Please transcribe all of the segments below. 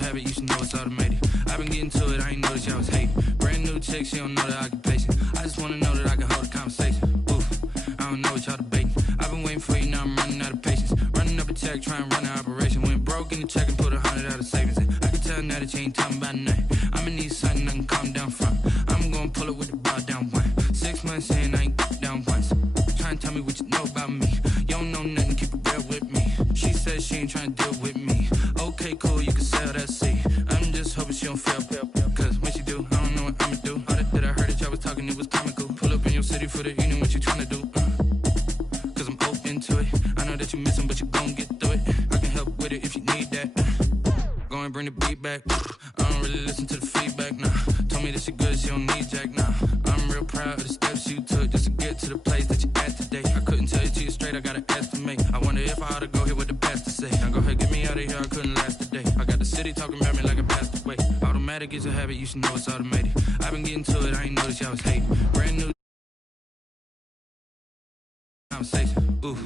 a habit, you should know it's automated. I've been getting to it, I ain't noticed y'all was hating. Brand new chick, she don't know the occupation. I just wanna know that I can hold a conversation. Oof, I don't know what y'all debating. I've been waiting for you, now I'm running out of patience. Running up a check, trying to run an operation. Went broke in the check and put 100 out of savings in. I can tell now that you ain't talking about nothing. I'ma need something I can calm down from. I'm gonna pull it with the bar down one. 6 months in, I ain't down once. Trying to tell me what you know about me. You don't know nothing, keep it real with me. She says she ain't trying to deal with me. Okay, cool, you can sell that seat. I'm just hoping she don't fail. Cause when she do, I don't know what I'ma do. All that I heard that y'all was talking, it was comical. Pull up in your city for the evening, what you trying to do? Cause I'm open to it. I know that you missing, but you gon' get through it. I can help with it if you need that. Go and bring the beat back. I don't really listen to the feedback, nah. Told me that she good, she don't need jack, nah. I'm real proud of the steps you took just to get to the place that you at today. I couldn't tell you to you straight, I gotta estimate. I wonder if I ought to go here with the best to say. Now go ahead, get me out of here, I couldn't last a day. I got the city talking about me like I passed away. Automatic is a habit, you should know it's automated. I've been getting to it, I ain't noticed y'all was hating. Brand new conversation. Oof,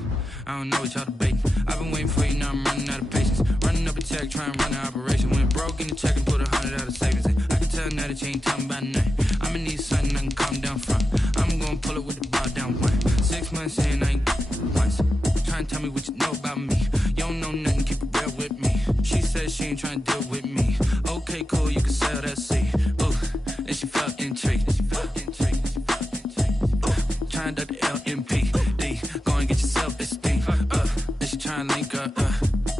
I don't know what y'all debating. I've been waiting for you, now I'm running out of patience. Running up a check, trying to run an operation. Went broke in the check and put 100 out of savings in. I can tell now that you ain't talking about nothing. I'ma need something I can calm down from. I'm gonna pull it with the bar down one. 6 months in, I ain't once. Trying to tell me what you know about me. You don't know nothing, keep it real with me. She says she ain't trying to deal with me. Okay, cool, you can sell that seat. Oof, and she felt intrigued. Trying to duck the LMPD. Go and get your self-esteem. And she trying to link up.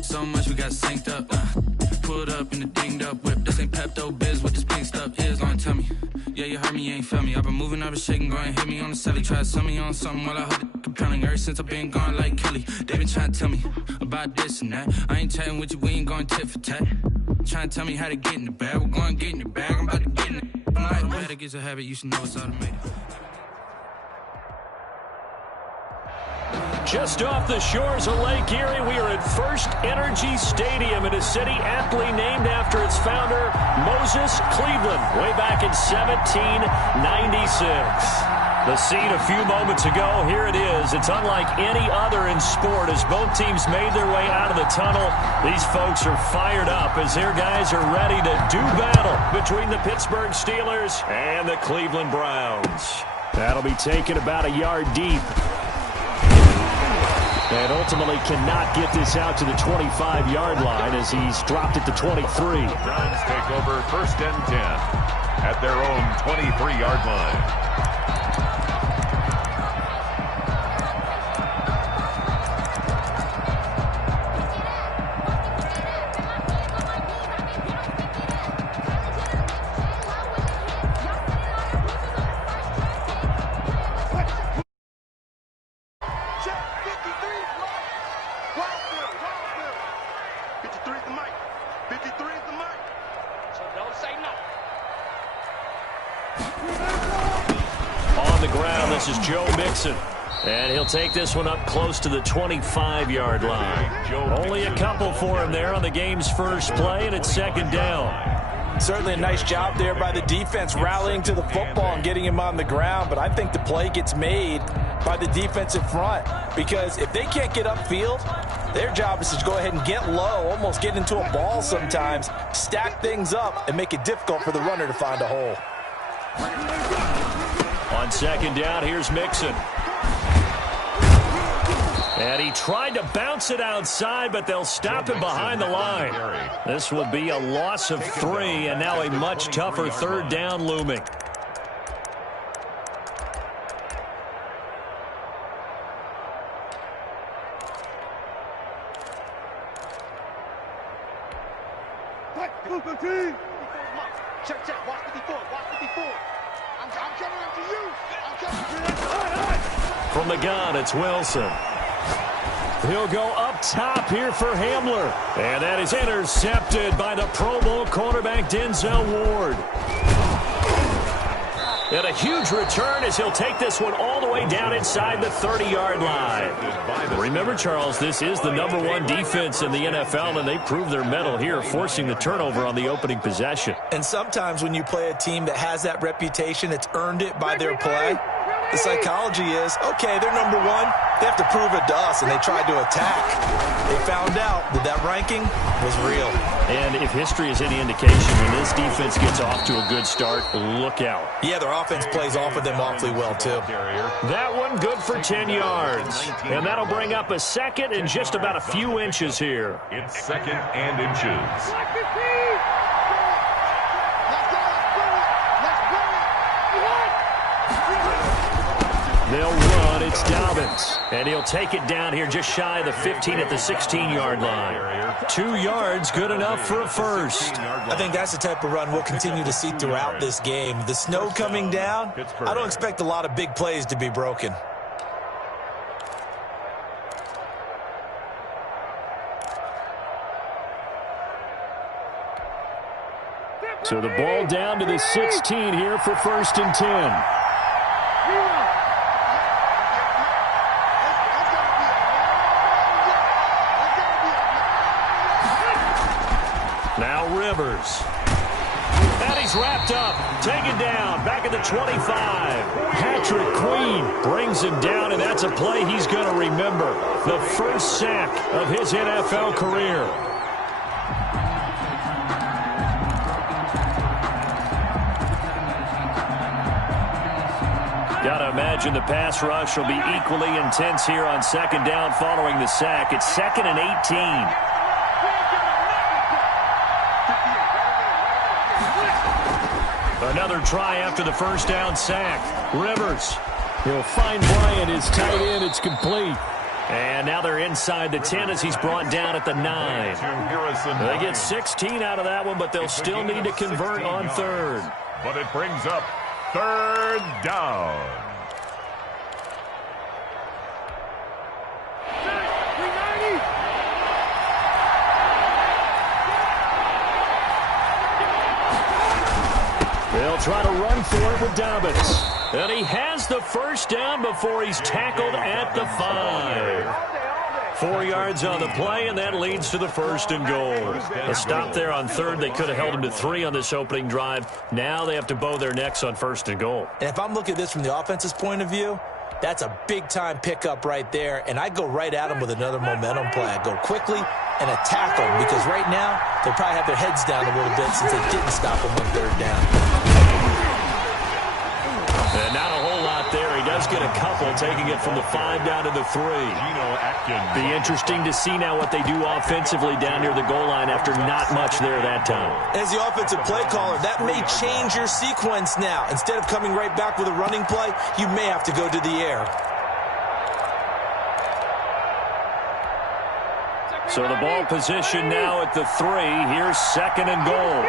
So much we got synced up. Pulled up in the dinged up whip. This ain't Pepto-Biz, what this pink stuff is. Gonna tell me. Yeah, you heard me, you ain't felt me. I've been moving, I've been shaking, go and hit me on the celly. Try to sell me on something while I hold it compelling. Ever since I've been gone like Kelly, they been trying to tell me about this and that. I ain't chatting with you, we ain't going tit for tat. Trying to tell me how to get in the bag. We're going to get in the bag, I'm about to get in it. I'm like, automatic is a habit, you should know it's automated. Just off the shores of Lake Erie, we are at First Energy Stadium in a city aptly named after its founder, Moses Cleveland, way back in 1796. The scene a few moments ago, here it is. It's unlike any other in sport as both teams made their way out of the tunnel. These folks are fired up as their guys are ready to do battle between the Pittsburgh Steelers and the Cleveland Browns. That'll be taken about a yard deep. And ultimately cannot get this out to the 25-yard line as he's dropped it to 23. The Browns take over 1st and 10 at their own 23-yard line. And he'll take this one up close to the 25-yard line. Only a couple for him there on the game's first play, and it's 2nd down. Certainly a nice job there by the defense rallying to the football and getting him on the ground, but I think the play gets made by the defensive front because if they can't get upfield, their job is to go ahead and get low, almost get into a ball sometimes, stack things up, and make it difficult for the runner to find a hole. On 2nd down, here's Mixon. And he tried to bounce it outside, but they'll stop him behind the line. This will be a loss of 3, and now a much tougher 3rd down looming. Check, watch the before. I'm coming after you. From the gun, it's Wilson. He'll go up top here for Hamler. And that is intercepted by the Pro Bowl cornerback Denzel Ward. And a huge return as he'll take this one all the way down inside the 30-yard line. Remember, Charles, this is the #1 defense in the NFL, and they proved their mettle here, forcing the turnover on the opening possession. And sometimes when you play a team that has that reputation, it's earned it by their play. The psychology is, okay, they're number one. They have to prove it to us, and they tried to attack. They found out that that ranking was real. And if history is any indication, when this defense gets off to a good start, look out. Yeah, their offense plays off of them awfully well, too. That one good for 10 yards. And that'll bring up a second and just about a few inches here. It's second and inches. They'll run. It's Dobbins. And he'll take it down here just shy of the 15 at the 16-yard line. 2 yards, good enough for a first. I think that's the type of run we'll continue to see throughout this game. The snow coming down, I don't expect a lot of big plays to be broken. So the ball down to the 16 here for 1st and 10. Now Rivers. And he's wrapped up. Taken down. Back at the 25. Patrick Queen brings him down, and that's a play he's going to remember. The first sack of his NFL career. Got to imagine the pass rush will be equally intense here on 2nd down following the sack. It's 2nd and 18. Another try after the first down sack. Rivers. He'll find Bryant, his tight end. It's complete. And now they're inside the 10 as he's brought down at the 9. They get 16 out of that one, but they'll still need to convert on 3rd. But it brings up 3rd down. They'll try to run for it with Dobbins. And he has the first down before he's tackled at the 5. 4 yards on the play, and that leads to the 1st and goal. A stop there on 3rd. They could have held him to 3 on this opening drive. Now they have to bow their necks on 1st and goal. And if I'm looking at this from the offense's point of view, that's a big-time pickup right there, and I go right at them with another momentum play. I go quickly and attack them, because right now they probably have their heads down a little bit since they didn't stop them on 3rd down. And not a whole lot there. He does get a couple, taking it from the 5 down to the 3. Be interesting to see now what they do offensively down near the goal line after not much there that time. As the offensive play caller, that may change your sequence now. Instead of coming right back with a running play, you may have to go to the air. So the ball position now at the 3. Here's 2nd and goal.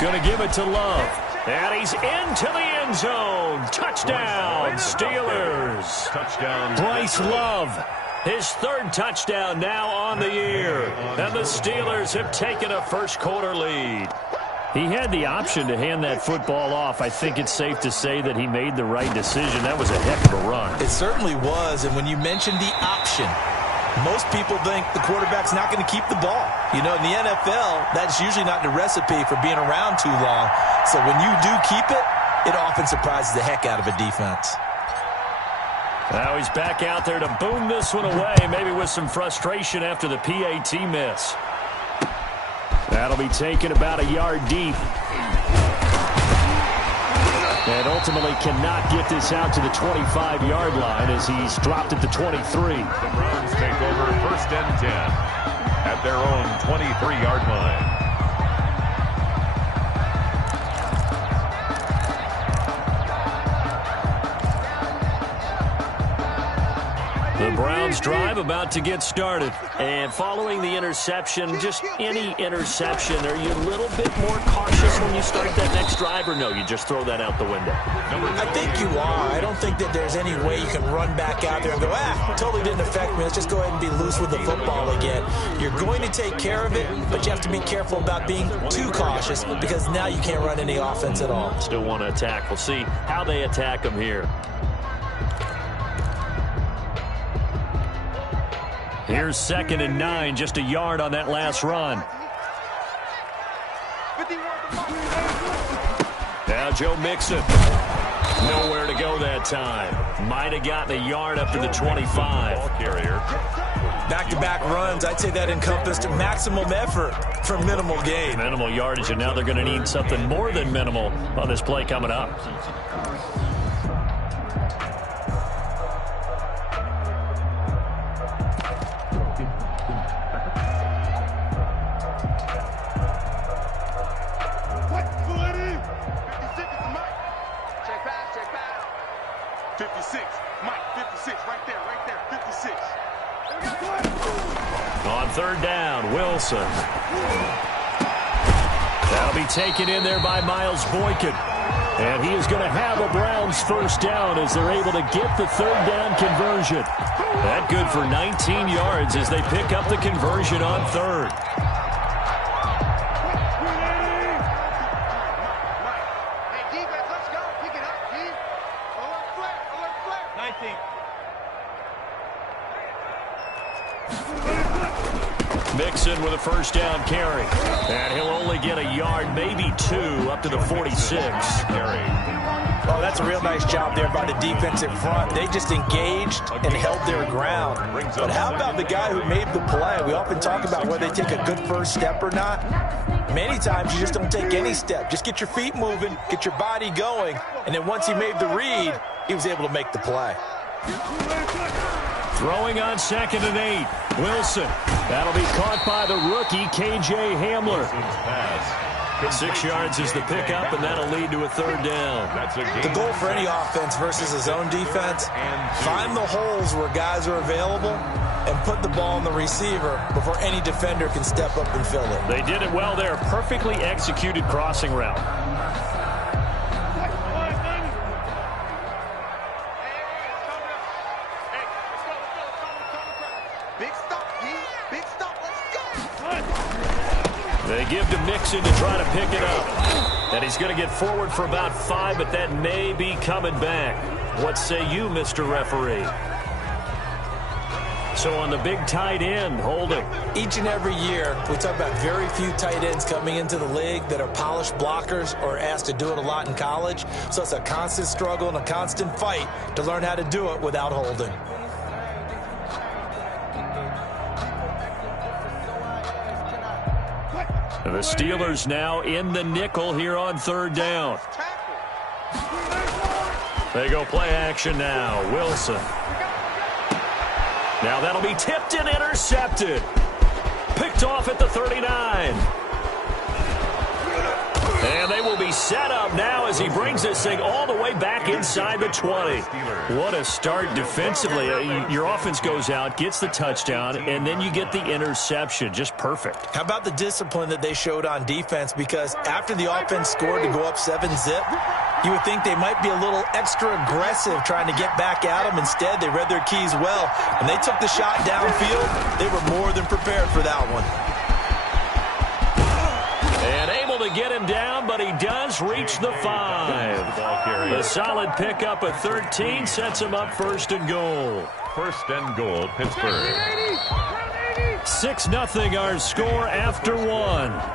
Going to give it to Love. And he's into the end zone. Touchdown, Steelers. Touchdown. Bryce Love. His 3rd touchdown now on the year. And the Steelers have taken a first-quarter lead. He had the option to hand that football off. I think it's safe to say that he made the right decision. That was a heck of a run. It certainly was. And when you mentioned the option, most people think the quarterback's not going to keep the ball. You know, in the NFL, that's usually not the recipe for being around too long. So when you do keep it, it often surprises the heck out of a defense. Now he's back out there to boom this one away, maybe with some frustration after the PAT miss. That'll be taken about a yard deep. And ultimately cannot get this out to the 25-yard line as he's dropped at the 23. The Browns take over 1st and 10 at their own 23-yard line. The Browns drive about to get started. And following the interception, just any interception, are you a little bit more cautious when you start that next drive, or no, you just throw that out the window? I think you are. I don't think that there's any way you can run back out there and go, totally didn't affect me. Let's just go ahead and be loose with the football again. You're going to take care of it, but you have to be careful about being too cautious, because now you can't run any offense at all. Still want to attack. We'll see how they attack them here. Here's 2nd and 9, just a yard on that last run. Now Joe Mixon. Nowhere to go that time. Might have gotten a yard up to the 25. Ball carrier. Back-to-back runs, I'd say that encompassed maximum effort for minimal gain. Minimal yardage, and now they're going to need something more than minimal on this play coming up. On 3rd down, Wilson. That'll be taken in there by Miles Boykin. And he is going to have a Browns 1st down as they're able to get the 3rd down conversion. That good for 19 yards as they pick up the conversion on 3rd. Mixon with a 1st down carry. And he'll only get a yard, maybe 2, up to the 46. Oh, that's a real nice job there by the defensive front. They just engaged and held their ground. But how about the guy who made the play? We often talk about whether they take a good first step or not. Many times you just don't take any step. Just get your feet moving, get your body going, and then once he made the read, he was able to make the play. Throwing on 2nd and 8. Wilson. That'll be caught by the rookie, K.J. Hamler. 6 yards is the pickup, and that'll lead to a 3rd down. The goal for any offense versus a zone defense, find the holes where guys are available and put the ball on the receiver before any defender can step up and fill it. They did it well there. Perfectly executed crossing route. They give to Mixon to try to pick it up. And he's going to get forward for about 5, but that may be coming back. What say you, Mr. Referee? So on the big tight end, holding. Each and every year, we talk about very few tight ends coming into the league that are polished blockers or asked to do it a lot in college. So it's a constant struggle and a constant fight to learn how to do it without holding. The Steelers now in the nickel here on 3rd down. They go play action now. Wilson. Now that'll be tipped and intercepted. Picked off at the 39. And they will be set up now as he brings this thing all the way back inside the 20. What a start defensively. Your offense goes out, gets the touchdown, and then you get the interception. Just perfect. How about the discipline that they showed on defense? Because after the offense scored to go up 7-zip, you would think they might be a little extra aggressive trying to get back at them. Instead, they read their keys well. When they took the shot downfield, they were more than prepared for that one. And able to get him down, but he does reach the 5. A solid pickup of 13 sets him up 1st and goal. 1st and goal, Pittsburgh. 6-0 our score after 1.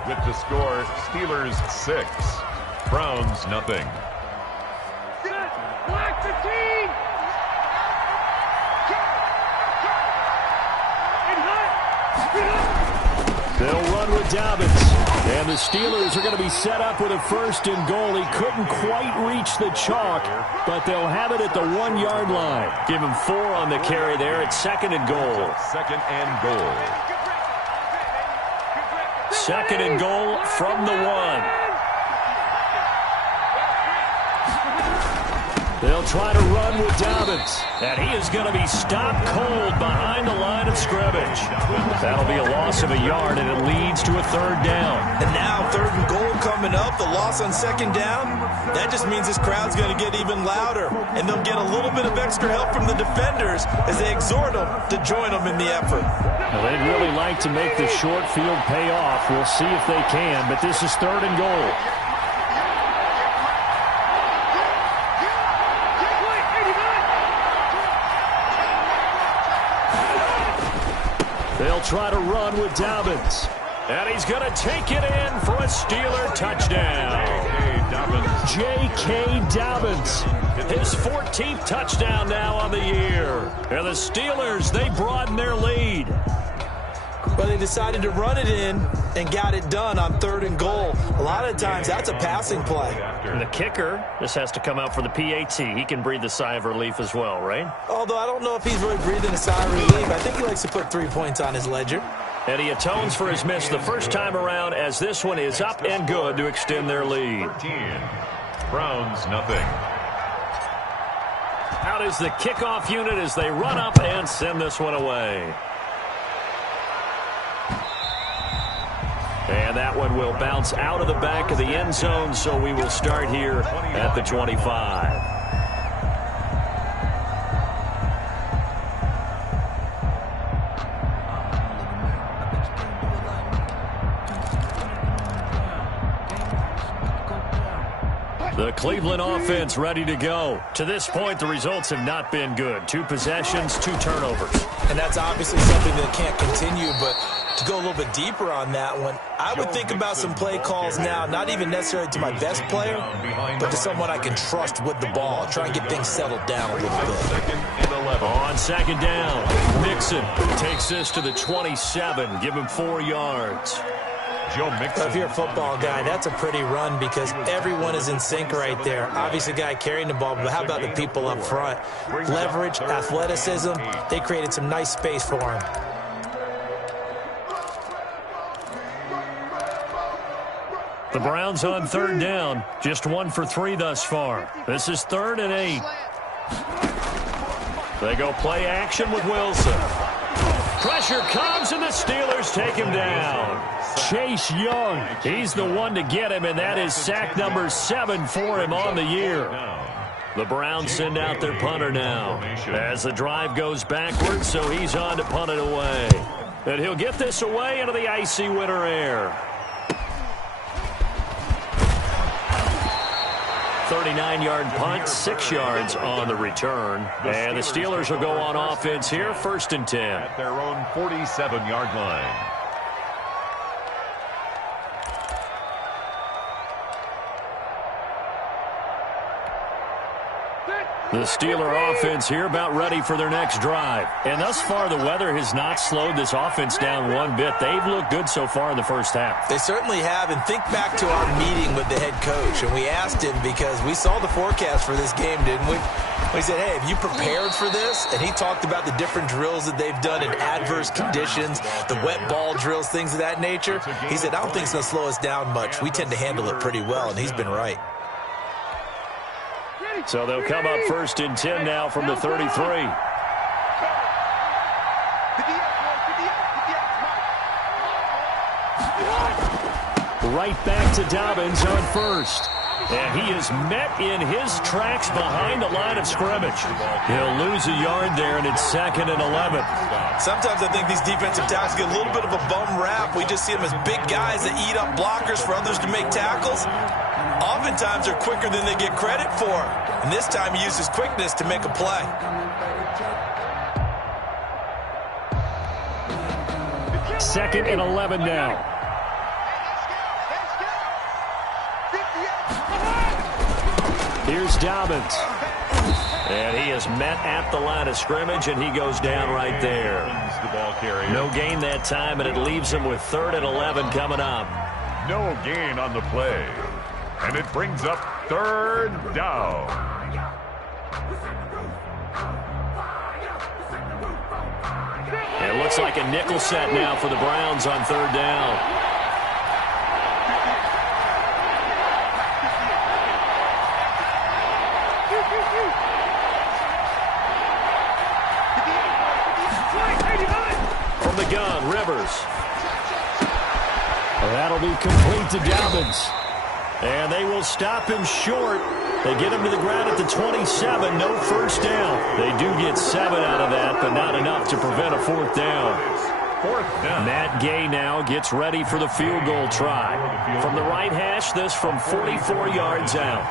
With the score, Steelers 6, Browns 0. They'll run with Dobbins. And the Steelers are going to be set up with a 1st and goal. He couldn't quite reach the chalk, but they'll have it at the 1-yard line. Give him 4 on the carry there at 2nd and goal. 2nd and goal. 2nd and goal from the 1. They'll try to run with Dobbins. And he is going to be stopped cold behind the line of scrimmage. That'll be a loss of a yard, and it leads to a 3rd down. And now 3rd and goal coming up. The loss on 2nd down. That just means this crowd's going to get even louder. And they'll get a little bit of extra help from the defenders as they exhort them to join them in the effort. Now, they'd really like to make the short field pay off. We'll see if they can, but this is 3rd and goal. They'll try to run with Dobbins. And he's going to take it in for a Steeler touchdown. J.K. Dobbins. His 14th touchdown now on the year. And the Steelers, they broaden their lead. Well, they decided to run it in and got it done on 3rd and goal. A lot of times, that's a passing play. And the kicker just has to come out for the PAT. He can breathe a sigh of relief as well, right? Although I don't know if he's really breathing a sigh of relief. I think he likes to put 3 points on his ledger. And he atones for his miss the first time around, as this one is up and good to extend their lead. 13. Browns, nothing. Out is the kickoff unit as they run up and send this one away. And that one will bounce out of the back of the end zone, so we will start here at the 25. The Cleveland offense ready to go. To this point, the results have not been good. 2 possessions, 2 turnovers. And that's obviously something that can't continue, but to go a little bit deeper on that one, I would think about some play calls now, not even necessarily to my best player, but to someone I can trust with the ball. Try and get things settled down a little bit. On 2nd down, Mixon takes this to the 27. Give him 4 yards. Joe Mixon. If you're a football guy, that's a pretty run because everyone is in sync right there. Obviously, the guy carrying the ball, but how about the people up front? Leverage, athleticism, they created some nice space for him. The Browns on 3rd down, just 1 for 3 thus far. This is 3rd and 8. They go play action with Wilson. Pressure comes, and the Steelers take him down. Chase Young, he's the one to get him, and that is sack number 7 for him on the year. The Browns send out their punter now as the drive goes backwards, so he's on to punt it away. And he'll get this away into the icy winter air. 39-yard punt, 6 yards on the return. And the Steelers will go on offense here, 1st and 10. At their own 47-yard line. The Steeler offense here about ready for their next drive. And thus far, the weather has not slowed this offense down one bit. They've looked good so far in the first half. They certainly have. And think back to our meeting with the head coach. And we asked him because we saw the forecast for this game, didn't we? We said, hey, have you prepared for this? And he talked about the different drills that they've done in adverse conditions, the wet ball drills, things of that nature. He said, I don't think it's going to slow us down much. We tend to handle it pretty well, and he's been right. So they'll come up 1st and 10 now from the 33. Right back to Dobbins on 1st. And he is met in his tracks behind the line of scrimmage. He'll lose a yard there, and it's 2nd and 11. Sometimes I think these defensive tackles get a little bit of a bum rap. We just see them as big guys that eat up blockers for others to make tackles. Oftentimes they're quicker than they get credit for. And this time he uses quickness to make a play. Second and 11 now. Here's Dobbins. And he is met at the line of scrimmage, and he goes down right there. No gain that time, and it leaves him with 3rd and 11 coming up. No gain on the play. And it brings up 3rd down. It looks like a nickel set now for the Browns on 3rd down. From the gun, Rivers. That'll be complete to Dobbins. And they will stop him short. They get him to the ground at the 27. No first down. They do get 7 out of that, but not enough to prevent a 4th down. 4th down. Matt Gay now gets ready for the field goal try. From the right hash, this from 44 yards out.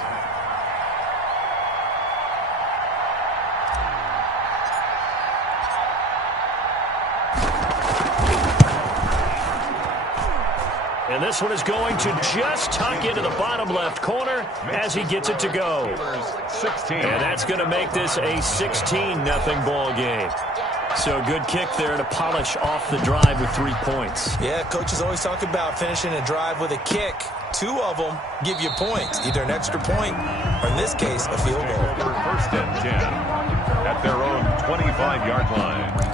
And this one is going to just tuck into the bottom left corner as he gets it to go. 16. And that's going to make this a 16-0 ball game. So good kick there to polish off the drive with 3 points. Yeah, coaches always talk about finishing a drive with a kick. 2 of them give you points, either an extra point or, in this case, a field goal. First and 10 at their own 25-yard line.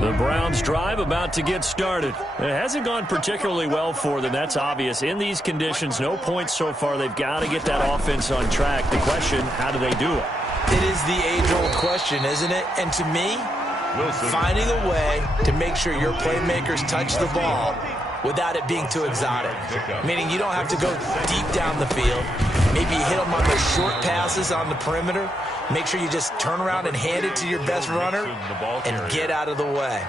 The Browns drive about to get started. It hasn't gone particularly well for them. That's obvious. In these conditions, no points so far. They've got to get that offense on track. The question, how do they do it? It is the age-old question, isn't it? And to me, finding a way to make sure your playmakers touch the ball without it being too exotic. Meaning you don't have to go deep down the field. Maybe you hit them on those short passes on the perimeter. Make sure you just turn around and hand it to your best runner and get out of the way.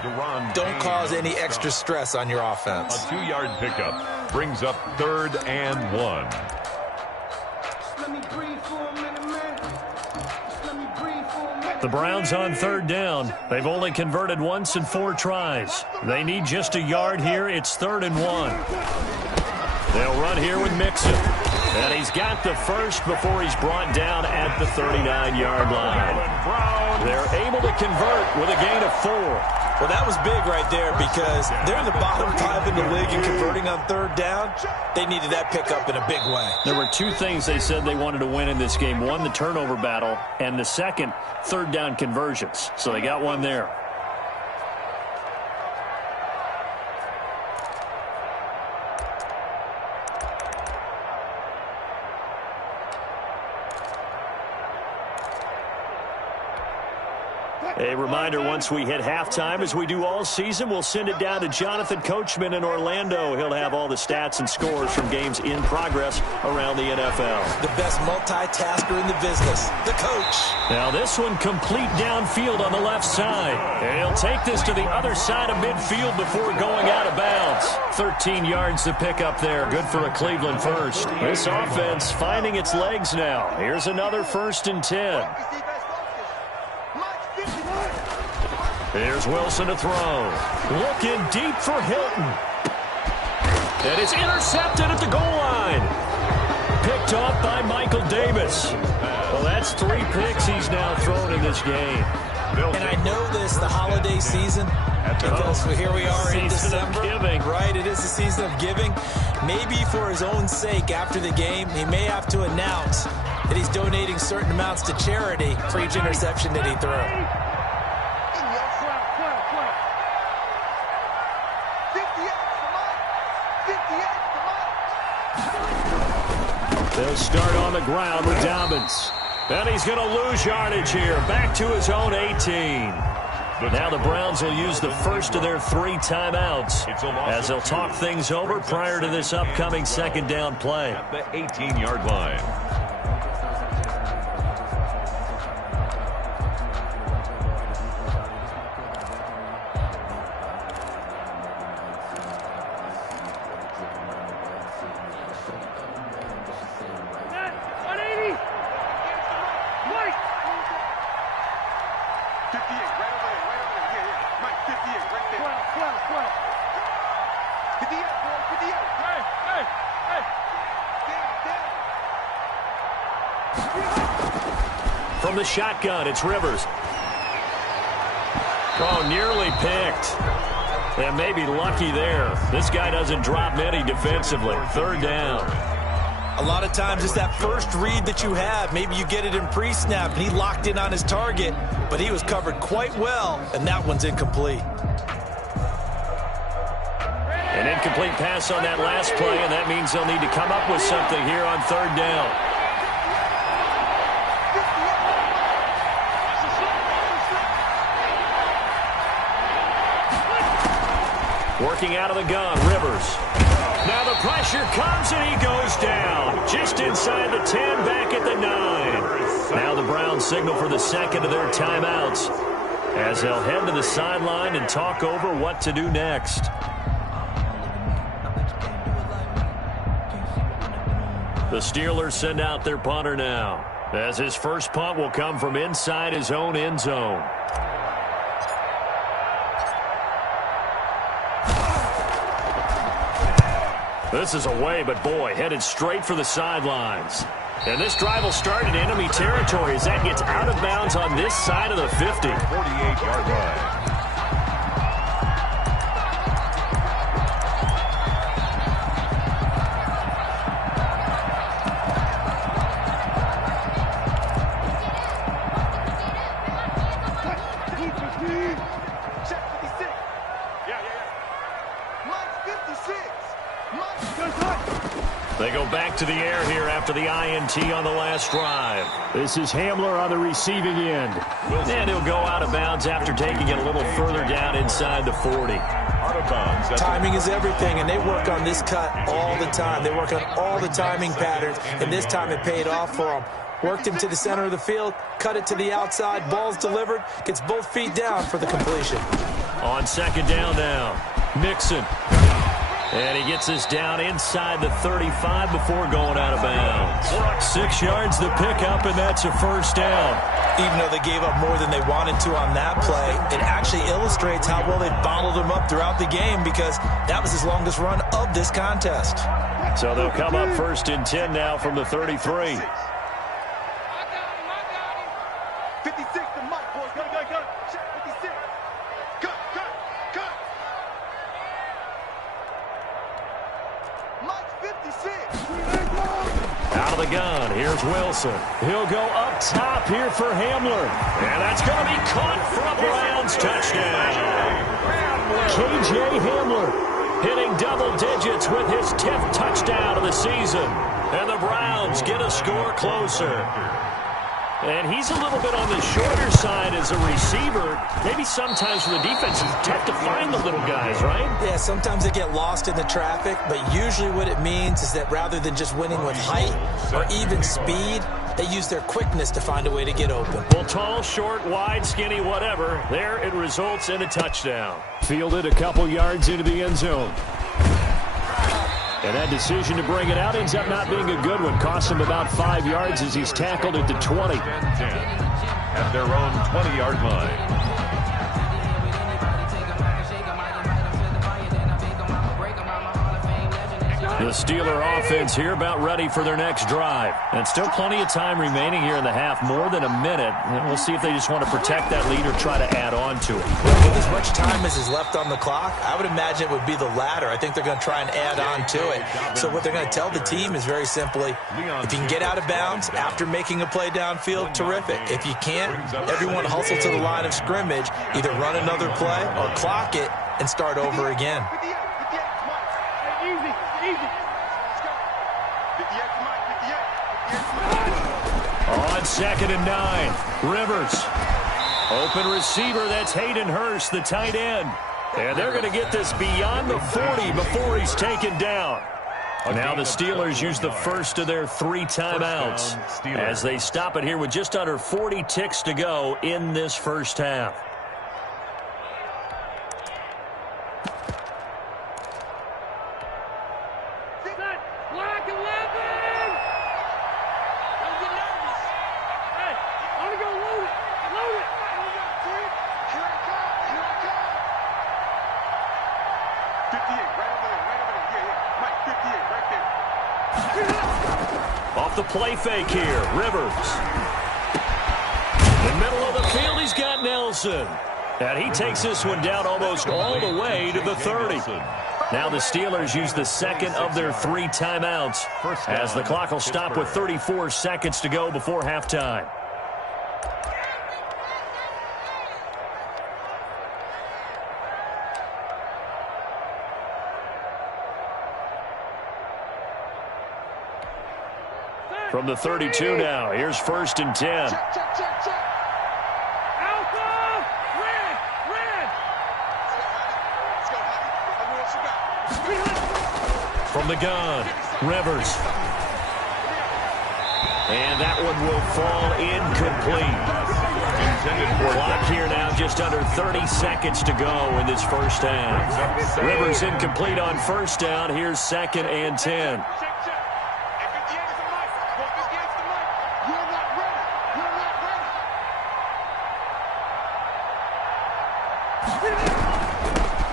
Don't cause any extra stress on your offense. A 2-yard pickup brings up 3rd and 1. The Browns on 3rd down. They've only converted once in 4 tries. They need just a yard here. It's 3rd and 1. They'll run here with Mixon. And he's got the first before he's brought down at the 39-yard line. They're able to convert with a gain of 4. Well, that was big right there because they're in the bottom 5 in the league and converting on 3rd down. They needed that pickup in a big way. There were 2 things they said they wanted to win in this game. One, the turnover battle, and the second, 3rd down conversions. So they got one there. A reminder, once we hit halftime, as we do all season, we'll send it down to Jonathan Coachman in Orlando. He'll have all the stats and scores from games in progress around the NFL. The best multitasker in the business, the coach. Now this one complete downfield on the left side. And he'll take this to the other side of midfield before going out of bounds. 13 yards to pick up there. Good for a Cleveland first. This offense finding its legs now. Here's another 1st and 10. Here's Wilson to throw. Looking deep for Hilton. And it's intercepted at the goal line. Picked off by Michael Davis. Well, that's 3 picks he's now thrown in this game. And I know this, the holiday season, because here we are in December. Right, it is the season of giving. Maybe for his own sake after the game, he may have to announce that he's donating certain amounts to charity for each interception that he threw. They'll start on the ground with Dobbins. And he's going to lose yardage here. Back to his own 18. Now the Browns will use the first of their 3 timeouts as they'll talk things over prior to this upcoming 2nd down play. At the 18-yard line. From the shotgun, it's Rivers. Oh, nearly picked. And maybe lucky there. This guy doesn't drop many defensively. 3rd down. A lot of times it's that first read that you have. Maybe you get it in pre-snap, and he locked in on his target, but he was covered quite well, and that one's incomplete. An incomplete pass on that last play, and that means they'll need to come up with something here on 3rd down. Working out of the gun, Rivers. Now the pressure comes and he goes down. Just inside the 10, back at the 9. Now the Browns signal for the 2nd of their timeouts as they'll head to the sideline and talk over what to do next. The Steelers send out their punter now, as his first punt will come from inside his own end zone. This is away, but boy, headed straight for the sidelines. And this drive will start in enemy territory as that gets out of bounds on this side of the 50. 48-yard line. They go back to the air here after the INT on the last drive. This is Hamler on the receiving end. And he'll go out of bounds after taking it a little further down inside the 40. Out of bounds. Timing is everything, and they work on this cut all the time. They work on all the timing patterns, and this time it paid off for them. Worked him to the center of the field, cut it to the outside, ball's delivered, gets both feet down for the completion. On second down now, Mixon. And he gets this down inside the 35 before going out of bounds. 6 yards the pickup, and that's a first down. Even though they gave up more than they wanted to on that play, it actually illustrates how well they bottled him up throughout the game because that was his longest run of this contest. So they'll come up first and 10 now from the 33. 56 to Mike, boys. Go. Check 56. Cut. Mike 56. Out of the gun, here's Wilson. He'll go up top here for Hamler. And that's going to be caught for a Browns touchdown. KJ Hamler hitting double digits with his 10th touchdown of the season. And the Browns get a score closer. And he's a little bit on the shorter side as a receiver. Maybe sometimes for the defense, it's tough to find the little guys, right? Yeah, sometimes they get lost in the traffic, but usually what it means is that rather than just winning with height or even speed, they use their quickness to find a way to get open. Well, tall, short, wide, skinny, whatever, there it results in a touchdown. Fielded a couple yards into the end zone. And that decision to bring it out ends up not being a good one. Costs him about 5 yards as he's tackled at the 20. At their own 20-yard line. The Steeler offense here about ready for their next drive. And still plenty of time remaining here in the half, more than a minute. And we'll see if they just want to protect that lead or try to add on to it. Well, with as much time as is left on the clock, I would imagine it would be the latter. I think they're going to try and add on to it. So what they're going to tell the team is very simply, if you can get out of bounds after making a play downfield, terrific. If you can't, everyone hustle to the line of scrimmage, either run another play or clock it and start over again. On 2nd and 9, Rivers. Open receiver, that's Hayden Hurst, the tight end. And they're going to get this beyond the 40 before he's taken down. Now the Steelers use the first of their 3 timeouts as they stop it here with just under 40 ticks to go in this first half. Off the play fake here, Rivers. In the middle of the field, he's got Nelson. And he takes this one down almost all the way to the 30. Now the Steelers use the second of their 3 timeouts as the clock will stop with 34 seconds to go before halftime. From the 32 now, here's 1st and 10. Alpha! Red! From the gun, Rivers. And that one will fall incomplete. Clock here now, just under 30 seconds to go in this first half. Rivers incomplete on first down. Here's 2nd and 10.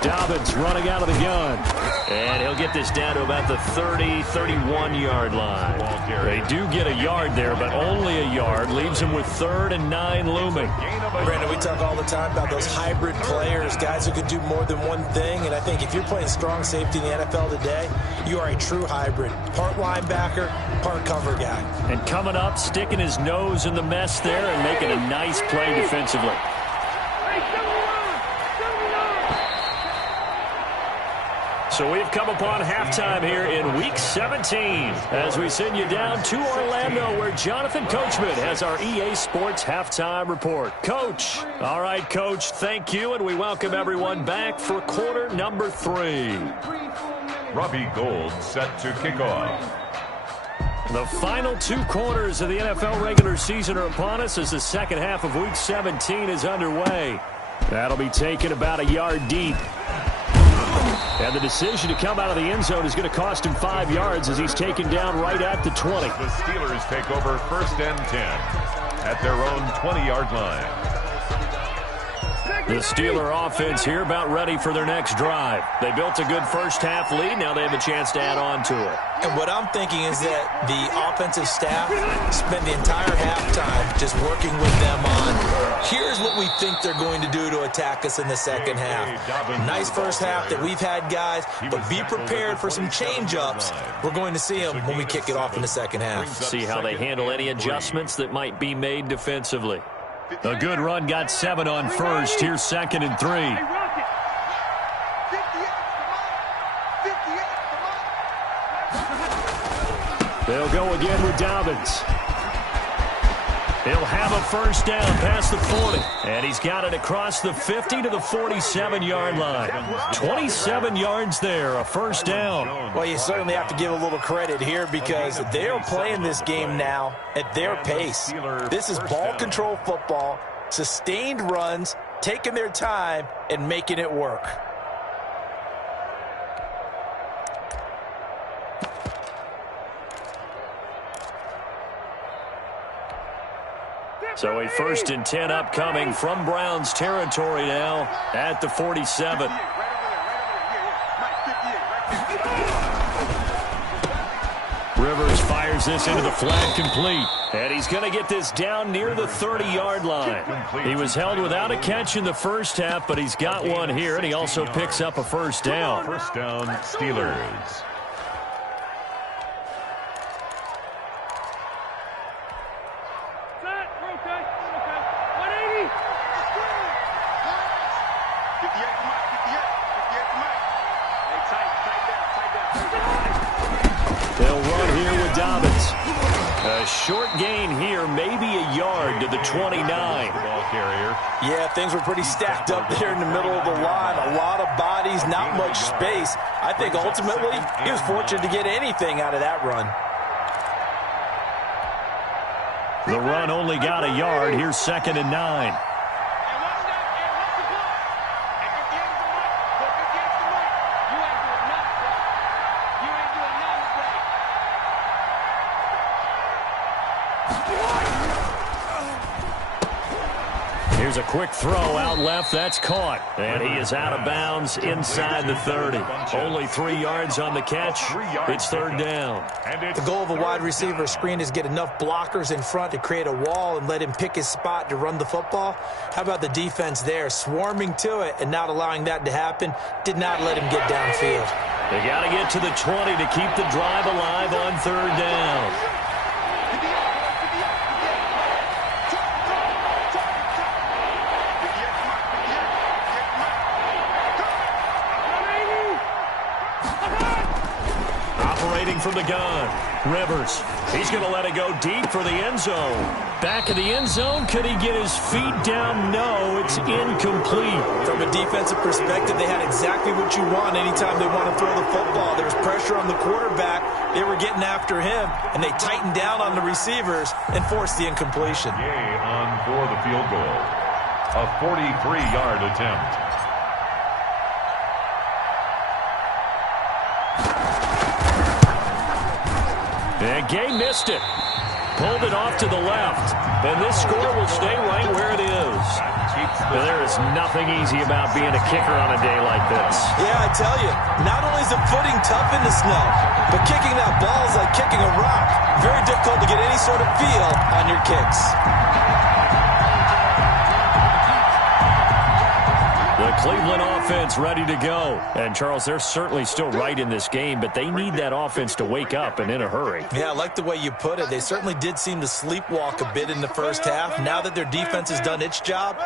Dobbins running out of the gun. And he'll get this down to about the 30, 31-yard line. They do get a yard there, but only a yard. Leaves them with 3rd and 9 looming. Brandon, we talk all the time about those hybrid players, guys who can do more than one thing. And I think if you're playing strong safety in the NFL today, you are a true hybrid. Part linebacker, part cover guy. And coming up, sticking his nose in the mess there and making a nice play defensively. So we've come upon halftime here in Week 17 as we send you down to Orlando where Jonathan Coachman has our EA Sports Halftime Report. Coach. All right, Coach, thank you, and we welcome everyone back for quarter number 3. Robbie Gould set to kick off. The final 2 quarters of the NFL regular season are upon us as the second half of Week 17 is underway. That'll be taken about a yard deep. And the decision to come out of the end zone is going to cost him 5 yards as he's taken down right at the 20. The Steelers take over 1st and 10 at their own 20-yard line. The Steeler offense here about ready for their next drive. They built a good first half lead. Now they have a chance to add on to it. And what I'm thinking is that the offensive staff spend the entire halftime just working with them on, here's what we think they're going to do to attack us in the second half. Nice first half that we've had, guys, but be prepared for some change-ups. We're going to see them when we kick it off in the second half. See how they handle any adjustments that might be made defensively. A good run got 7 on first. Here's 2nd and 3. They'll go again with Dobbins. He'll have a first down past the 40. And he's got it across the 50 to the 47-yard line. 27 yards there, a first down. Well, you certainly have to give a little credit here because they're playing this game now at their pace. This is ball control football, sustained runs, taking their time, and making it work. So a 1st and 10 upcoming from Browns territory now at the 47. Rivers fires this into the flat complete. And he's going to get this down near the 30-yard line. He was held without a catch in the first half, but he's got one here, and he also picks up a first down. First down, Steelers. They'll run here with Dobbins. A short gain here, maybe a yard to the 29. Ball carrier. Yeah, things were pretty stacked up there in the middle of the line. A lot of bodies, not much space. I think ultimately he was fortunate to get anything out of that run. The run only got a yard. Here's 2nd and 9. Here's a quick throw out left. That's caught. And he is out of bounds inside the 30. Only 3 yards on the catch. It's 3rd down. The goal of a wide receiver screen is get enough blockers in front to create a wall and let him pick his spot to run the football. How about the defense there, swarming to it and not allowing that to happen? Did not let him get downfield. They got to get to the 20 to keep the drive alive on 3rd down. From the gun, Rivers. He's going to let it go deep for the end zone. Back of the end zone. Could he get his feet down? No, it's incomplete. From a defensive perspective, they had exactly what you want anytime they want to throw the football. There was pressure on the quarterback. They were getting after him, and they tightened down on the receivers and forced the incompletion. Yay on for the field goal. A 43-yard attempt. And Gay missed it. Pulled it off to the left. And this score will stay right where it is. There is nothing easy about being a kicker on a day like this. Yeah, I tell you, not only is the footing tough in the snow, but kicking that ball is like kicking a rock. Very difficult to get any sort of feel on your kicks. The Cleveland offense ready to go. And, Charles, they're certainly still right in this game, but they need that offense to wake up and in a hurry. Yeah, I like the way you put it. They certainly did seem to sleepwalk a bit in the first half. Now that their defense has done its job,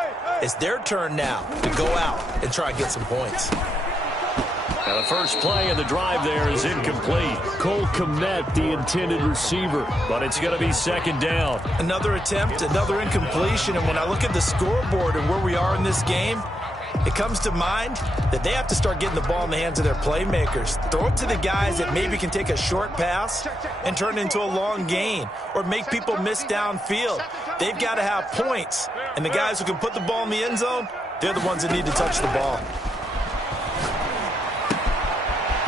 it's their turn now to go out and try and get some points. Now, the first play of the drive there is incomplete. Cole Kmet, the intended receiver, but it's going to be second down. Another attempt, another incompletion, and when I look at the scoreboard and where we are in this game, it comes to mind that they have to start getting the ball in the hands of their playmakers. Throw it to the guys that maybe can take a short pass and turn it into a long gain or make people miss downfield. They've got to have points, and the guys who can put the ball in the end zone, they're the ones that need to touch the ball.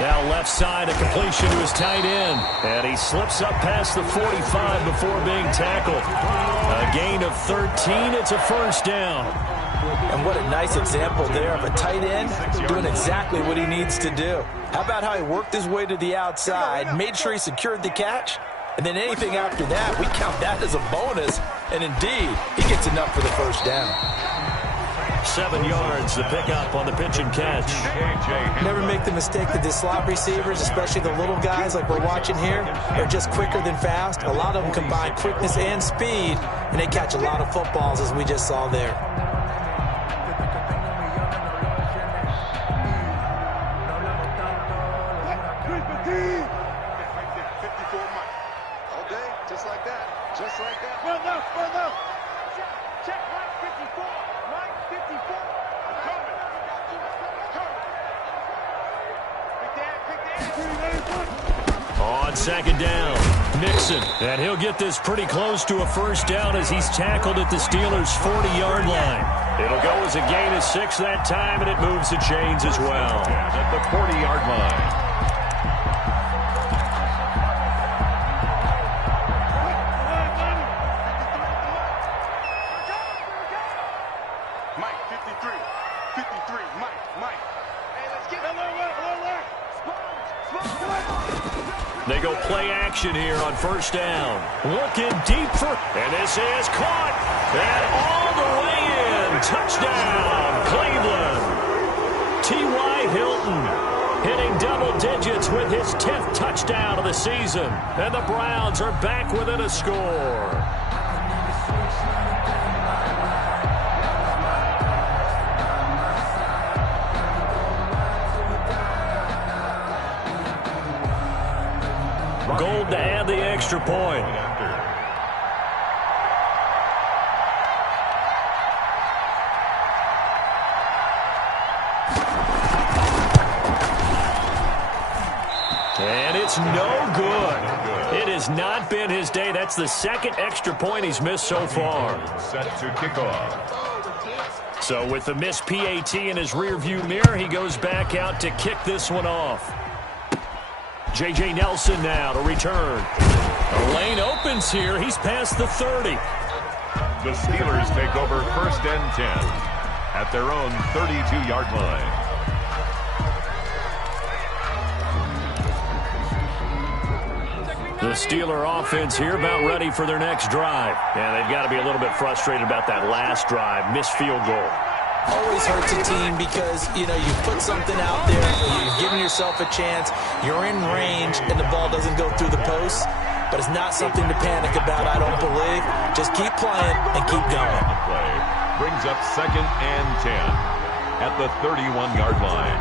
Now left side, a completion to his tight end. And he slips up past the 45 before being tackled. A gain of 13. It's a first down. And what a nice example there of a tight end doing exactly what he needs to do. How about how he worked his way to the outside, made sure he secured the catch, and then anything after that, we count that as a bonus. And indeed, he gets enough for the first down. 7 yards, the pickup on the pitch and catch. Never make the mistake that the slot receivers, especially the little guys like we're watching here, are just quicker than fast. A lot of them combine quickness and speed, and they catch a lot of footballs, as we just saw there. On second down, Mixon, and he'll get this pretty close to a first down as he's tackled at the Steelers' 40-yard line. It'll go as a gain of 6 that time, and it moves the chains as well. At the 40-yard line. They go play action here on first down. Looking deep for, and this is caught. And all the way in. Touchdown, Cleveland. T.Y. Hilton hitting double digits with his 10th touchdown of the season. And the Browns are back within a score. Gold to add the extra point. And it's no good. It has not been his day. That's the second extra point he's missed so far. Set to kick off. So with the missed PAT in his rearview mirror, he goes back out to kick this one off. J.J. Nelson now to return. The lane opens here. He's past the 30. The Steelers take over first and 10 at their own 32-yard line. The Steeler offense here about ready for their next drive. And they've got to be a little bit frustrated about that last drive. Missed field goal. Always hurts a team because, you put something out there, you've given yourself a chance, you're in range, and the ball doesn't go through the post. But it's not something to panic about, I don't believe. Just keep playing and keep going. The play brings up second and 10 at the 31-yard line.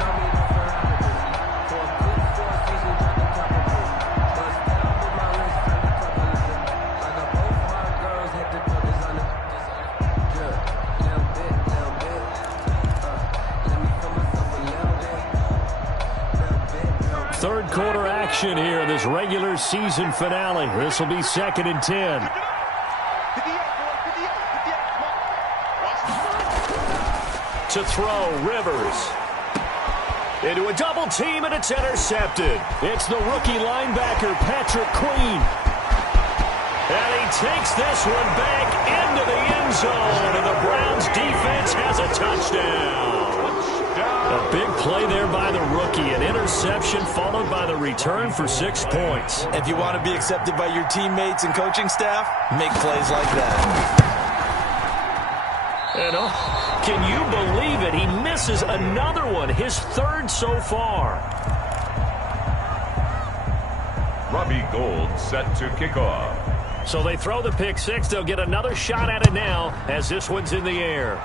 Third quarter action here, this regular season finale. This will be second and 10. To throw, Rivers. Into a double team, and it's intercepted. It's the rookie linebacker, Patrick Queen. And he takes this one back into the end zone, and the Browns defense touchdown. A big play there by the rookie. An interception followed by the return for 6 points. If you want to be accepted by your teammates and coaching staff, make plays like that. And can you believe it? He misses another one, his 3rd so far. Robbie Gould set to kick off. So they throw the pick 6. They'll get another shot at it now as this one's in the air.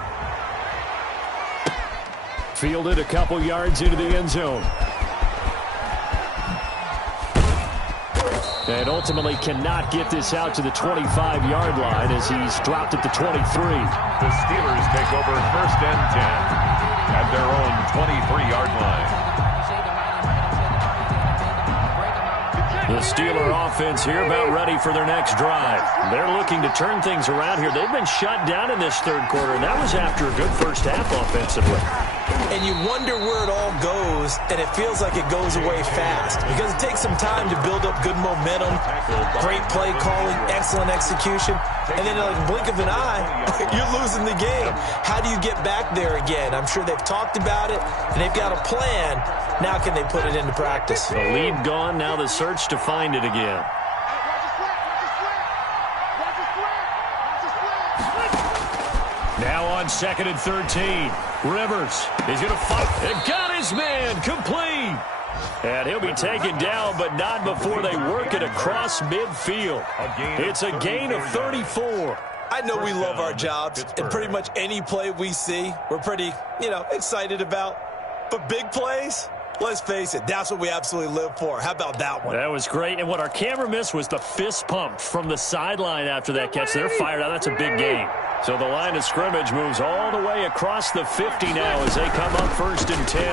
Fielded a couple yards into the end zone. And ultimately cannot get this out to the 25-yard line as he's dropped at the 23. The Steelers take over 1st and 10 at their own 23-yard line. The Steeler offense here about ready for their next drive. They're looking to turn things around here. They've been shut down in this 3rd quarter, and that was after a good first half offensively. And you wonder where it all goes, and it feels like it goes away fast because it takes some time to build up good momentum, great play calling, excellent execution, and then in a blink of an eye, you're losing the game. How do you get back there again? I'm sure they've talked about it, and they've got a plan. Now can they put it into practice? The lead gone, now the search to find it again. Now on 2nd and 13. Rivers is going to fight. And got his man complete. And he'll be taken down, but not before they work it across midfield. It's a gain of 34. I know we love our jobs, and pretty much any play we see, we're pretty, excited about. But big plays, let's face it, that's what we absolutely live for. How about that one? That was great. And what our camera missed was the fist pump from the sideline after that catch. They're fired out. That's a big gain. So the line of scrimmage moves all the way across the 50 now as they come up 1st and 10.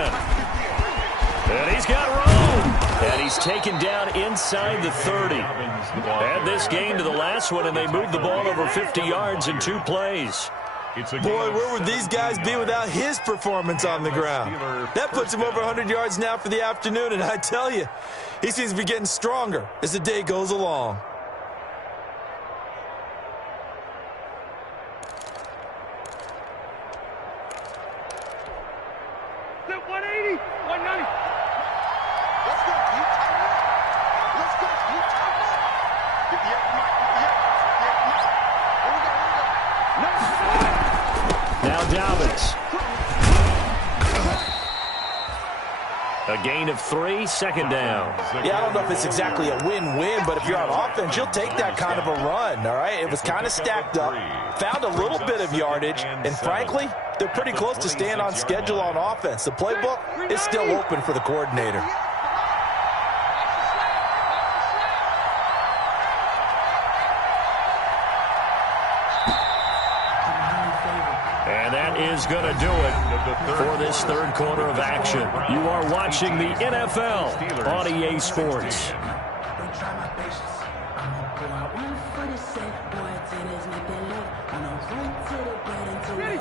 And he's got room. And he's taken down inside the 30. Add this game to the last one, and they moved the ball over 50 yards in 2 plays. Boy, where would these guys be without his performance on the ground? That puts him over 100 yards now for the afternoon, and I tell you, he seems to be getting stronger as the day goes along. A gain of 3, 2nd down. Yeah, I don't know if it's exactly a win-win, but if you're on offense, you'll take that kind of a run, all right? It was kind of stacked up, found a little bit of yardage, and frankly, they're pretty close to staying on schedule on offense. The playbook is still open for the coordinator. And that is going to do it for this 3rd quarter of action. You are watching the NFL on EA Sports.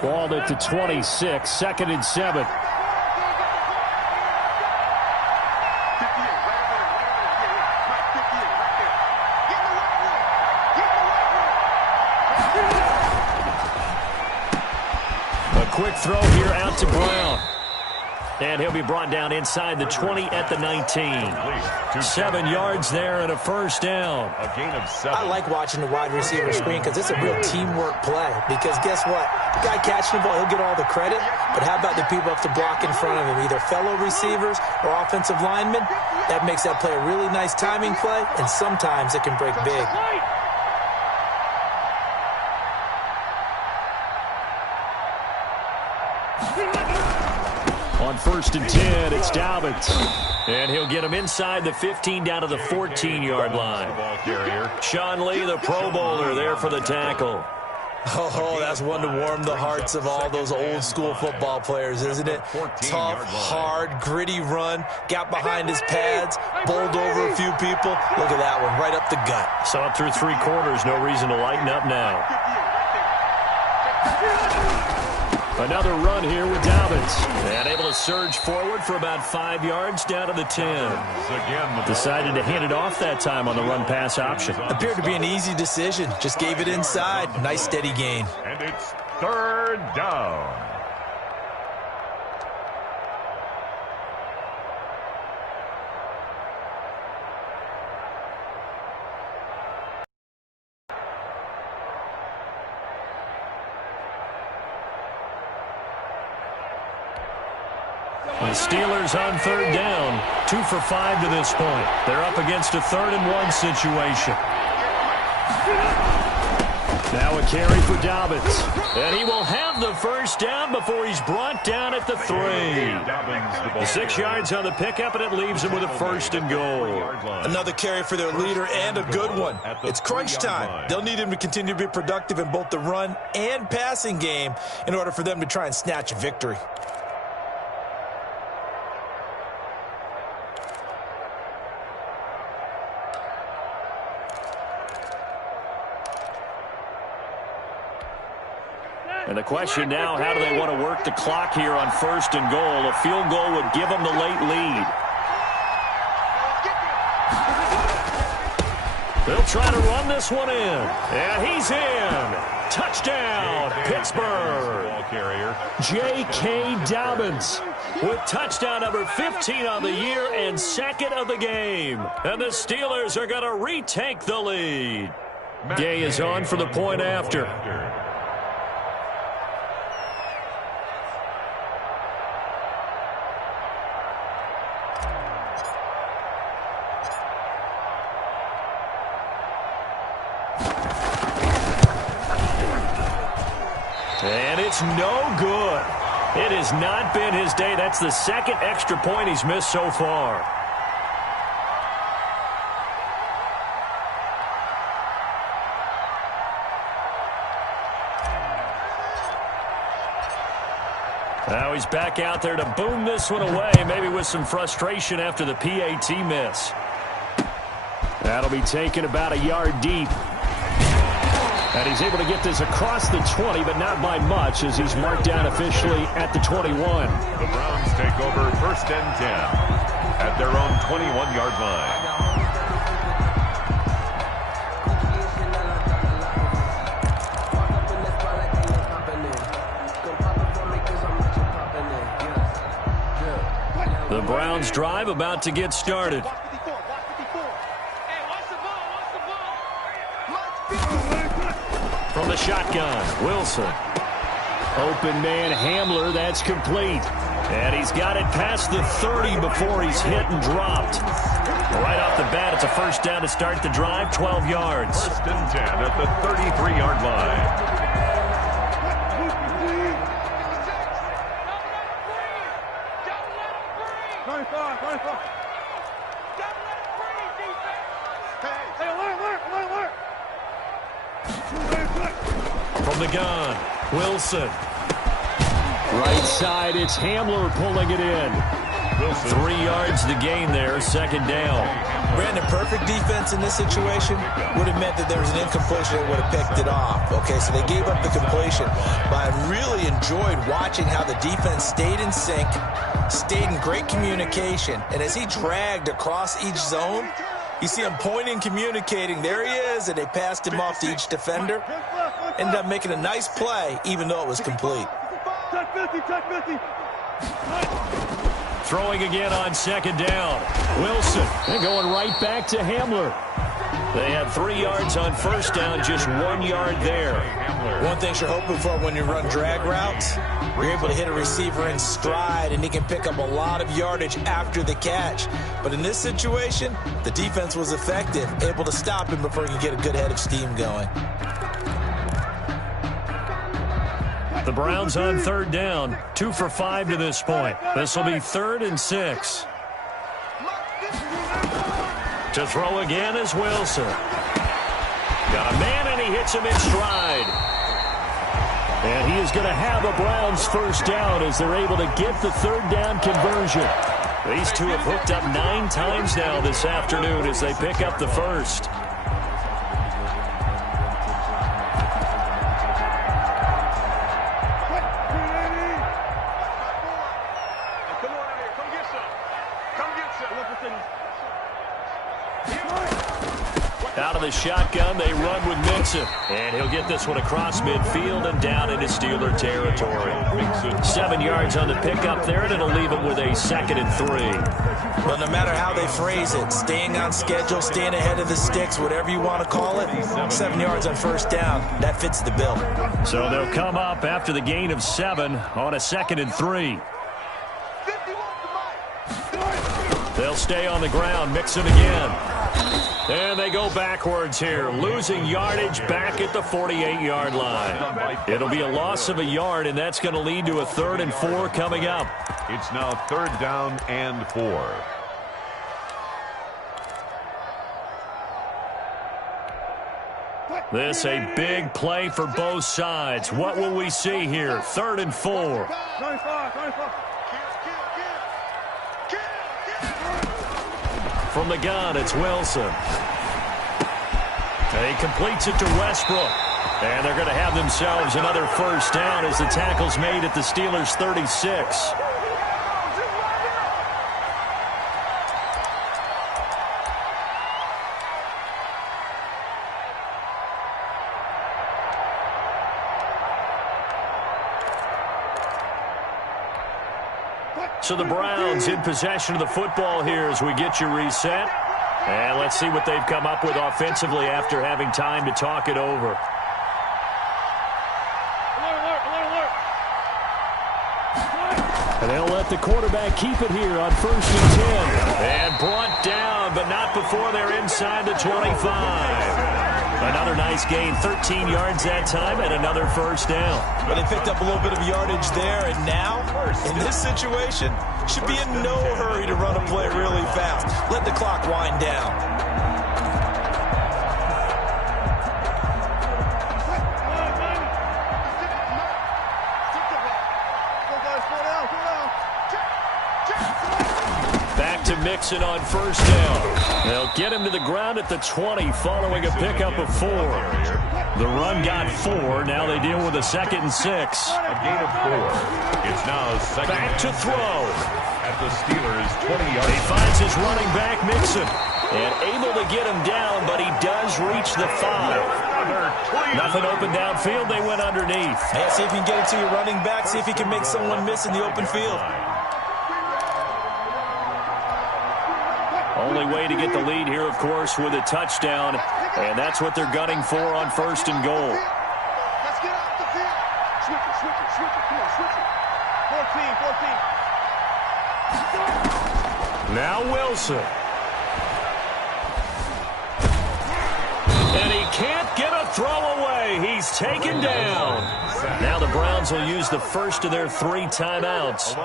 Ball at the 26, 2nd and 7. Quick throw here out to Brown. And he'll be brought down inside the 20 at the 19. 7 yards there and a 1st down. A gain of 7. I like watching the wide receiver screen because it's a real teamwork play. Because guess what? The guy catching the ball, he'll get all the credit. But how about the people up to block in front of him? Either fellow receivers or offensive linemen. That makes that play a really nice timing play. And sometimes it can break big. On 1st and 10, it's Dobbins. And he'll get him inside the 15 down to the 14-yard line. Sean Lee, the Pro Bowler, there for the tackle. Oh, that's one to warm the hearts of all those old-school football players, isn't it? Tough, hard, gritty run, got behind his pads, bowled over a few people. Look at that one, right up the gut. Saw it through 3 quarters, no reason to lighten up now. Another run here with Dobbins. And able to surge forward for about 5 yards down to the 10. Decided to hand it off that time on the run-pass option. Appeared to be an easy decision. Just gave it inside. Nice steady gain. And it's 3rd down. The Steelers on third down, 2 for 5 to this point. They're up against a 3rd and 1 situation. Now a carry for Dobbins. And he will have the first down before he's brought down at the 3. 6 yards on the pickup, and it leaves him with a 1st and goal. Another carry for their leader, and a good one. It's crunch time. They'll need him to continue to be productive in both the run and passing game in order for them to try and snatch a victory. And the question now, how do they want to work the clock here on 1st and goal? A field goal would give them the late lead. They'll try to run this one in. And he's in. Touchdown, Pittsburgh. J.K. Dobbins with touchdown number 15 on the year and 2nd of the game. And the Steelers are going to retake the lead. Gay is on for the point after. And it's no good. It has not been his day. That's the 2nd extra point he's missed so far. Now he's back out there to boom this one away, maybe with some frustration after the PAT miss. That'll be taken about a yard deep. And he's able to get this across the 20, but not by much, as he's marked down officially at the 21. The Browns take over 1st and 10 at their own 21-yard line. The Browns drive about to get started. From the shotgun, Wilson. Open man, Hamler, that's complete. And he's got it past the 30 before he's hit and dropped. Right off the bat, it's a 1st down to start the drive, 12 yards. 1st and 10 at the 33-yard line. From the gun, Wilson. Right side, it's Hamler pulling it in. 3 yards to gain there, 2nd down. Brandon, perfect defense in this situation would have meant that there was an incompletion that would have picked it off. Okay, so they gave up the completion. But I really enjoyed watching how the defense stayed in sync, stayed in great communication. And as he dragged across each zone, you see him pointing, communicating. There he is, and they passed him off to each defender. Ended up making a nice play, even though it was complete. Throwing again on 2nd down. Wilson, and going right back to Hamler. They had 3 yards on 1st down, just 1 yard there. One thing you're hoping for when you run drag routes, you're able to hit a receiver in stride, and he can pick up a lot of yardage after the catch. But in this situation, the defense was effective, able to stop him before he could get a good head of steam going. The Browns on 3rd down, 2 for 5 to this point. This will be 3rd and 6. To throw again is Wilson. Got a man, and he hits him in stride. And he is going to have a Browns 1st down as they're able to get the 3rd down conversion. These two have hooked up 9 times now this afternoon as they pick up the 1st. Out of the shotgun, they run with Mixon. And he'll get this one across midfield and down into Steeler territory. 7 yards on the pickup there, and it'll leave him with a 2nd and 3. Well, no matter how they phrase it, staying on schedule, staying ahead of the sticks, whatever you want to call it, 7 yards on 1st down, that fits the bill. So they'll come up after the gain of 7 on a 2nd and 3. They'll stay on the ground, mix it again. And they go backwards here, losing yardage back at the 48-yard line. It'll be a loss of a yard, and that's going to lead to a 3rd and 4 coming up. It's now 3rd down and 4. This a big play for both sides. What will we see here? 3rd and 4. From the gun, it's Wilson. And he completes it to Westbrook. And they're going to have themselves another 1st down as the tackle's made at the Steelers' 36. So the Browns in possession of the football here as we get you reset. And let's see what they've come up with offensively after having time to talk it over. And they'll let the quarterback keep it here on 1st and 10. And brought down, but not before they're inside the 25. Another nice gain, 13 yards that time, and another 1st down. But they picked up a little bit of yardage there, and now, in this situation, should be in no hurry to run a play really fast. Let the clock wind down. Mixon on 1st down. They'll get him to the ground at the 20 following a pickup of 4. The run got 4. Now they deal with a 2nd and 6. A gain of 4. It's now 2nd back to throw. At the Steelers' 20-yard. He finds his running back, Mixon. And able to get him down, but he does reach the 5. Nothing open downfield. They went underneath. Hey, see if you can get it to your running back. See if you can make someone miss in the open field. Only way to get the lead here, of course, with a touchdown. And that's what they're gunning for on 1st and goal. Let's get off the field. Switch it. Come on, switch it. 14. Now Wilson. And he can't get a throw away. He's taken down. Now the Browns will use the first of their 3 timeouts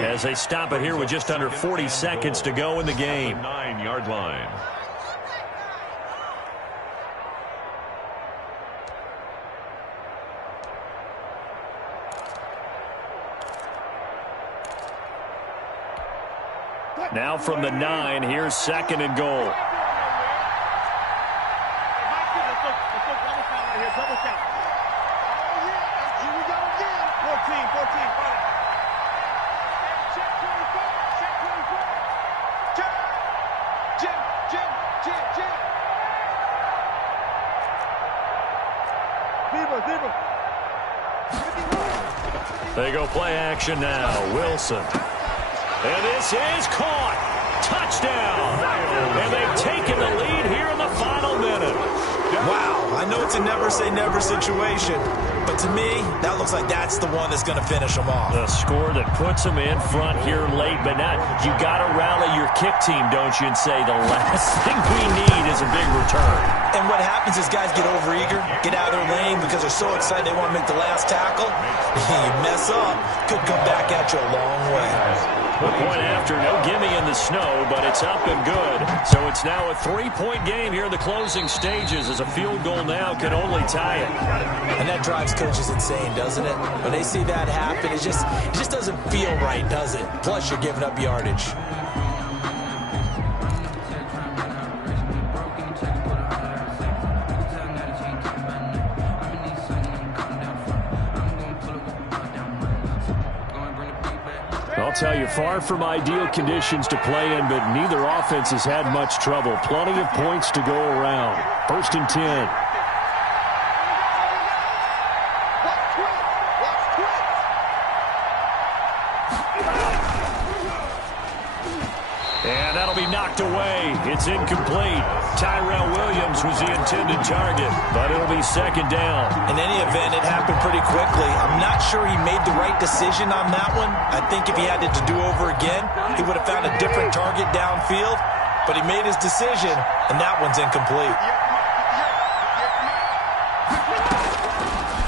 as they stop it here with just under 40 seconds to go in the game. 9-yard line. Now from the 9, here's 2nd and goal. They go play action now. Wilson. And this is caught. Touchdown. And they've taken the lead here in the final minute. Wow, I know it's a never-say-never situation, but to me, that looks like that's the one that's going to finish them off. The score that puts them in front here late, but not. You got to rally your kick team, don't you, and say the last thing we need is a big return. And what happens is guys get overeager, get out of their lane because they're so excited they want to make the last tackle. You mess up, could come back at you a long way. The point after, no gimme in the snow, but it's up and good. So it's now a 3-point game here in the closing stages as a field goal now can only tie it. And that drives coaches insane, doesn't it? When they see that happen, it just doesn't feel right, does it? Plus, you're giving up yardage. I'll tell you, far from ideal conditions to play in, but neither offense has had much trouble. Plenty of points to go around. 1st and 10. And that'll be knocked away. It's incomplete. Tyrell Williams was the intended target, but it'll be second down. In any event, it happened pretty quickly. I'm not sure he made the right decision on that one. I think if he had it to do over again, he would have found a different target downfield, but he made his decision, and that one's incomplete.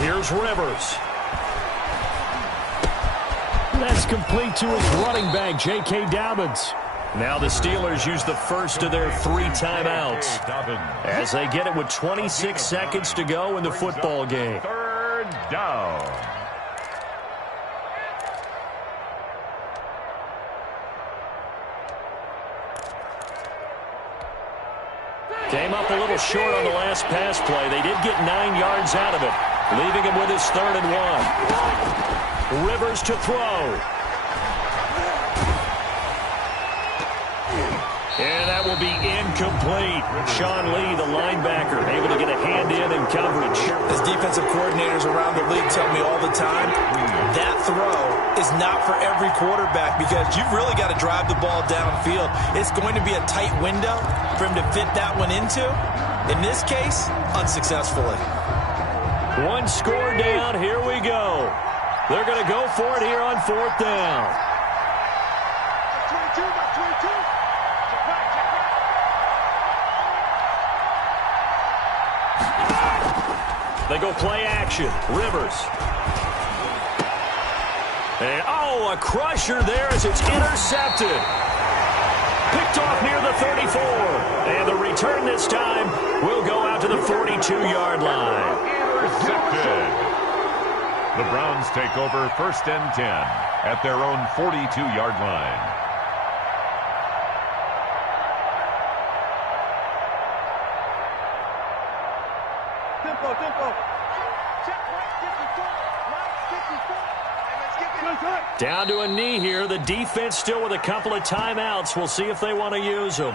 Here's Rivers. That's complete to his running back, J.K. Dobbins. Now the Steelers use the first of their 3 timeouts as they get it with 26 seconds to go in the football game. Third down. Came up a little short on the last pass play. They did get 9 yards out of it, leaving him with his 3rd and 1. Rivers to throw. And that will be incomplete. Sean Lee, the linebacker, able to get a hand in coverage. As defensive coordinators around the league tell me all the time, that throw is not for every quarterback because you've really got to drive the ball downfield. It's going to be a tight window for him to fit that one into. In this case, unsuccessfully. 1 score down. Here we go. They're going to go for it here on 4th down. 22, 22. They go play action. Rivers. And, a crusher there as it's intercepted. Picked off near the 34. And the return this time will go out to the 42-yard line. Intercepted. The Browns take over 1st and 10 at their own 42-yard line. Down to a knee here. The defense still with a couple of timeouts. We'll see if they want to use them.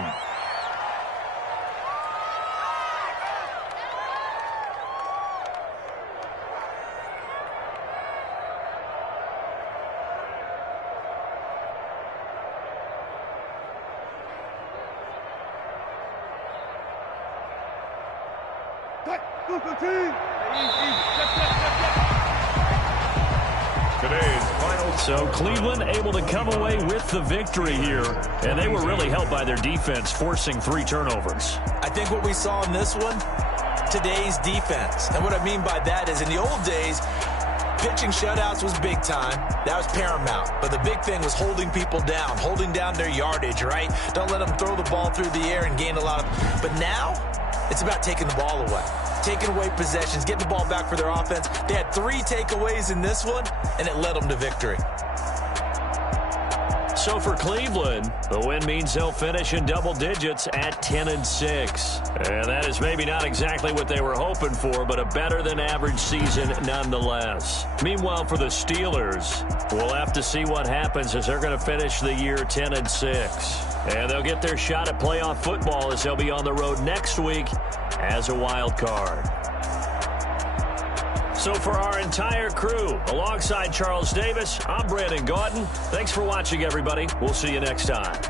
So Cleveland able to come away with the victory here, and they were really helped by their defense, forcing 3 turnovers. I think what we saw in this one, today's defense. And what I mean by that is in the old days, pitching shutouts was big time. That was paramount. But the big thing was holding people down, holding down their yardage, right? Don't let them throw the ball through the air and gain a lot of... But now, it's about taking the ball away. Taking away possessions, getting the ball back for their offense. They had 3 takeaways in this one, and it led them to victory. So for Cleveland, the win means they'll finish in double digits at 10-6. And that is maybe not exactly what they were hoping for, but a better than average season nonetheless. Meanwhile, for the Steelers, we'll have to see what happens as they're going to finish the year 10-6. And they'll get their shot at playoff football as they'll be on the road next week as a wild card. So for our entire crew, alongside Charles Davis, I'm Brandon Gauton. Thanks for watching, everybody. We'll see you next time.